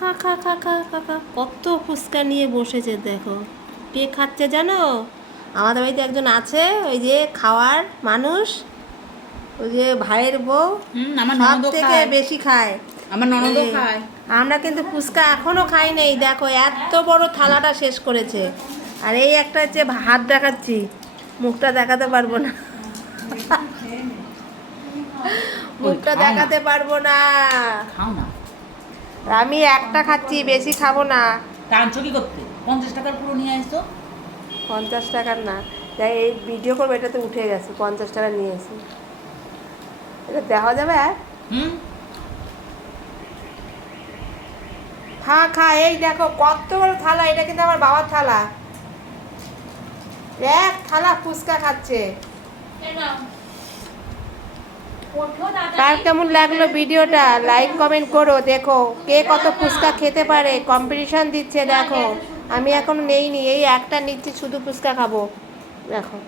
খা খা খা খা খা খা, কত ফুচকা নিয়ে বসেছে দেখো। কে খাচ্ছে জানো? আমাদের বাড়িতে একজন আছে, ওই যে খাওয়ার মানুষ, ওই যে ভাইয়ের বউ, আমার সব ননদও থেকে খায়, বেশি খায়। আমার ননদও এই, খায়। আমরা কিন্তু ফুচকা এখনো খাই নেই, দেখো এত বড় থালাটা শেষ করেছে। আর এই একটা হচ্ছে হাত দেখাচ্ছি, মুখটা দেখাতে পারবো না, মুখটা খাও না, দেখাতে পারবো না। খাও না। আর আমি একটা খাচ্ছি, বেশি খাবো না। টানছো কি করতে? 50 টাকার পুরো নিয়ে আসতো। 50 টাকার না, যাই এই ভিডিও করবো, এটাতে উঠে গেছে, 50 টাকা নিয়ে এসি। এটা দেওয়া যাবে? হুম। খা খা, এই দেখো কত বড় থালা, এটা কিন্তু আমার বাবার থালা। এক থালা ফুচকা খাচ্ছে। কার কেমন লাগলো ভিডিওটা লাইক কমেন্ট করো। দেখো কে কত ফুচকা খেতে পারে, কম্পিটিশন দিচ্ছে। দেখো আমি এখন নেইনি, এই একটা নিচ্ছি, শুধু ফুচকা খাবো। দেখো।